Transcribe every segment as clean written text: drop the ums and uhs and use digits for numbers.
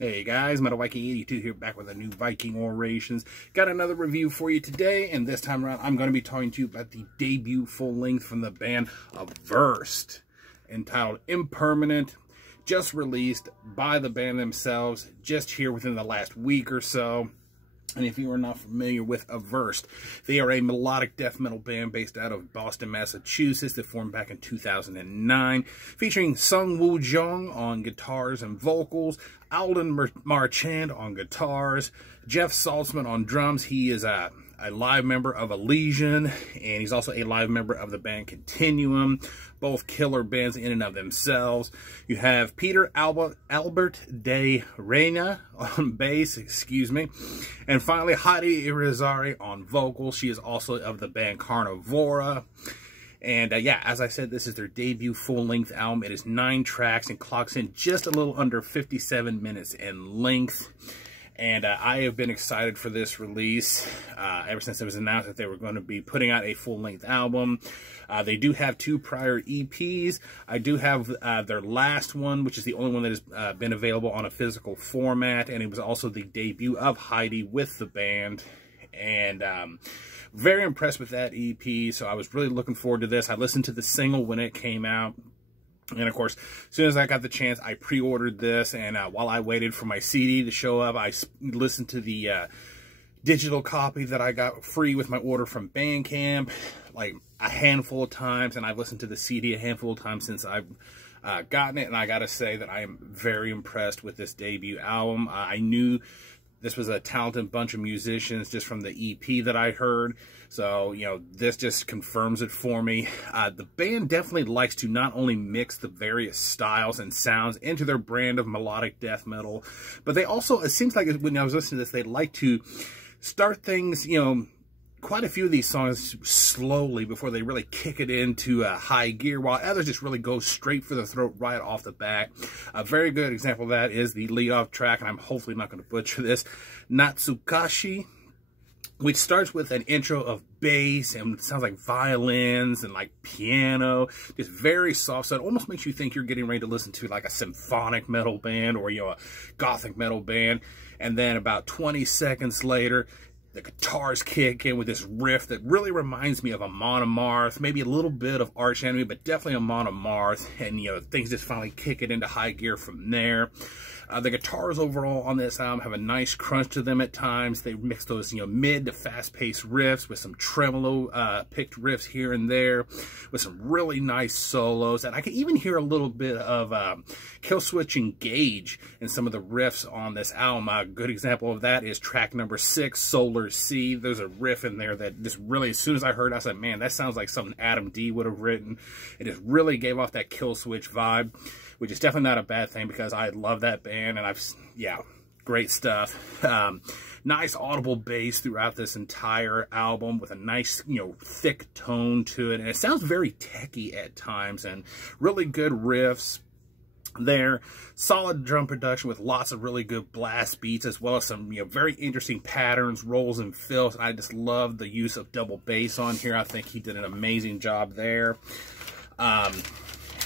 Hey guys, Metal Viking 82 here, back with a new Viking Orations. Got another review for you today, and this time around I'm going to be talking to you about the debut full-length from the band Aversed, entitled Impermanent, just released by the band themselves, just here within the last week or so. And if you are not familiar with Aversed, they are a melodic death metal band based out of Boston, Massachusetts that formed back in 2009, featuring Sung Woo Jung on guitars and vocals, Alden Marchand on guitars, Jeff Saltzman on drums. He is a live member of Elysian, and he's also a live member of the band Continuum, both killer bands in and of themselves. You have Peter Albert de Reina on bass, and finally Heidi Irizarry on vocals. She is also of the band Carnivora. And yeah, as I said, this is their debut full-length album. It is 9 tracks and clocks in just a little under 57 minutes in length. And I have been excited for this release ever since it was announced that they were going to be putting out a full-length album. They do have 2 prior EPs. I do have their last one, which is the only one that has been available on a physical format. And it was also the debut of Heidi with the band. And very impressed with that EP, so I was really looking forward to this. I listened to the single when it came out. And of course, as soon as I got the chance, I pre-ordered this, and while I waited for my CD to show up, I listened to the digital copy that I got free with my order from Bandcamp like a handful of times, and I've listened to the CD a handful of times since I've gotten it, and I gotta say that I am very impressed with this debut album. I knew this was a talented bunch of musicians just from the EP that I heard. So, you know, this just confirms it for me. The band definitely likes to not only mix the various styles and sounds into their brand of melodic death metal, but they also, it seems like when I was listening to this, they like to start things, you know, quite a few of these songs slowly before they really kick it into high gear, while others just really go straight for the throat right off the bat. A very good example of that is the lead-off track, and I'm hopefully not going to butcher this, Natsukashi, which starts with an intro of bass and it sounds like violins and like piano, just very soft. So it almost makes you think you're getting ready to listen to like a symphonic metal band or, you know, a gothic metal band. And then about 20 seconds later, the guitars kick in with this riff that really reminds me of Amon Amarth, maybe a little bit of Arch Enemy, but definitely Amon Amarth, and, you know, things just finally kick it into high gear from there. The guitars overall on this album have a nice crunch to them at times. They mix those, you know, mid to fast-paced riffs with some tremolo picked riffs here and there, with some really nice solos. And I can even hear a little bit of Killswitch Engage in some of the riffs on this album. A good example of that is track number 6, Solar Sea. There's a riff in there that just really, as soon as I heard it, I said, man, that sounds like something Adam D would have written. It just really gave off that Killswitch vibe, which is definitely not a bad thing because I love that band, and yeah, great stuff. Nice audible bass throughout this entire album with a nice, you know, thick tone to it, and it sounds very techy at times, and really good riffs there. Solid drum production with lots of really good blast beats, as well as some, you know, very interesting patterns, rolls, and fills. I just love the use of double bass on here. I think he did an amazing job there.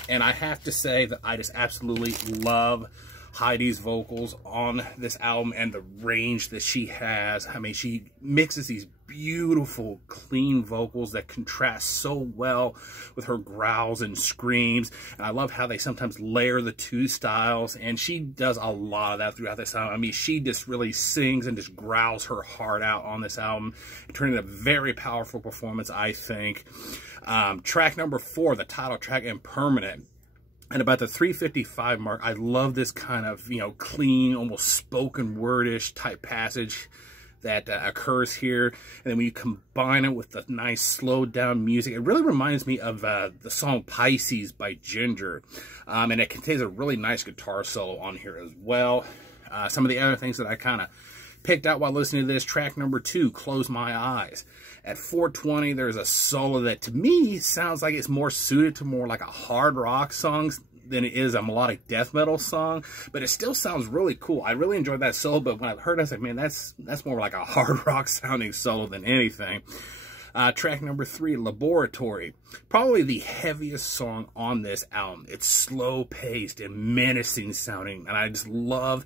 And I have to say that I just absolutely love Heidi's vocals on this album and the range that she has. I mean, she mixes these beautiful, clean vocals that contrast so well with her growls and screams. And I love how they sometimes layer the 2 styles, and she does a lot of that throughout this album. I mean, she just really sings and just growls her heart out on this album, turning a very powerful performance, I think. Track number 4, the title track, Impermanent. And about the 3:55 mark, I love this kind of, you know, clean, almost spoken wordish type passage that occurs here. And then when you combine it with the nice slowed down music, it really reminds me of the song Pisces by Ginger. And it contains a really nice guitar solo on here as well. Some of the other things that I kind of picked out while listening to this, track number 2, Close My Eyes. At 4:20, there's a solo that to me sounds like it's more suited to more like a hard rock song than it is a melodic death metal song, but it still sounds really cool. I really enjoyed that solo, but when I heard it, I was like, man, that's more like a hard rock sounding solo than anything. Track number 3, Laboratory. Probably the heaviest song on this album. It's slow-paced and menacing sounding, and I just love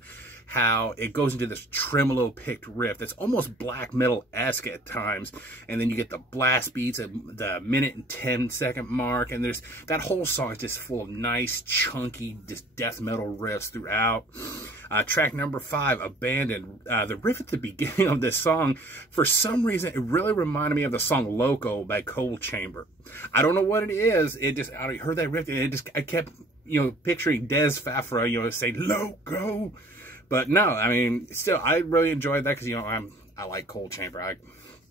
how it goes into this tremolo-picked riff that's almost black metal-esque at times, and then you get the blast beats at the minute and 10-second mark, and there's that whole song is just full of nice, chunky, just death metal riffs throughout. Track number 5, Abandoned. The riff at the beginning of this song, for some reason, it really reminded me of the song Loco by Cold Chamber. I don't know what it is. It just, I heard that riff, and I kept, picturing Des Fafra, saying Loco. But no, I mean, still, I really enjoyed that because, I like Cold Chamber. I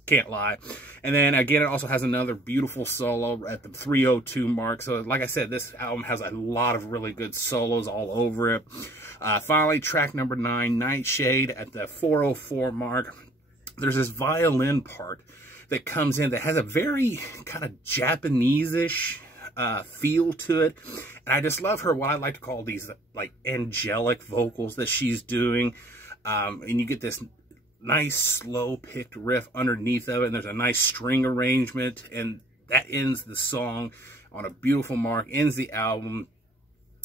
can't lie. And then, again, it also has another beautiful solo at the 3:02 mark. So, like I said, this album has a lot of really good solos all over it. Finally, track number 9, Nightshade, at the 4:04 mark. There's this violin part that comes in that has a very kind of Japanese-ish feel to it, and I just love her, what I like to call these like angelic vocals that she's doing, and you get this nice slow picked riff underneath of it, and there's a nice string arrangement, and that ends the song on a beautiful mark, ends the album,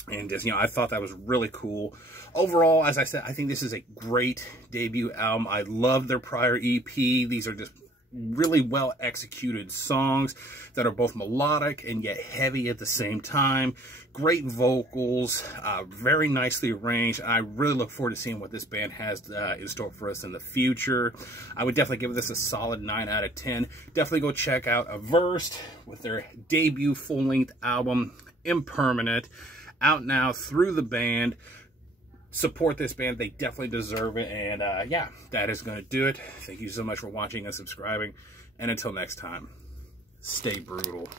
and just, I thought that was really cool. Overall, as I said, I think this is a great debut album. I love their prior EP. These are just really well executed songs that are both melodic and yet heavy at the same time. Great vocals, very nicely arranged. I really look forward to seeing what this band has in store for us in the future. I would definitely give this a solid 9 out of 10. Definitely go check out Aversed with their debut full-length album, Impermanent, out now through the band. Support this band. They definitely deserve it. And yeah, that is going to do it. Thank you so much for watching and subscribing. And until next time, stay brutal.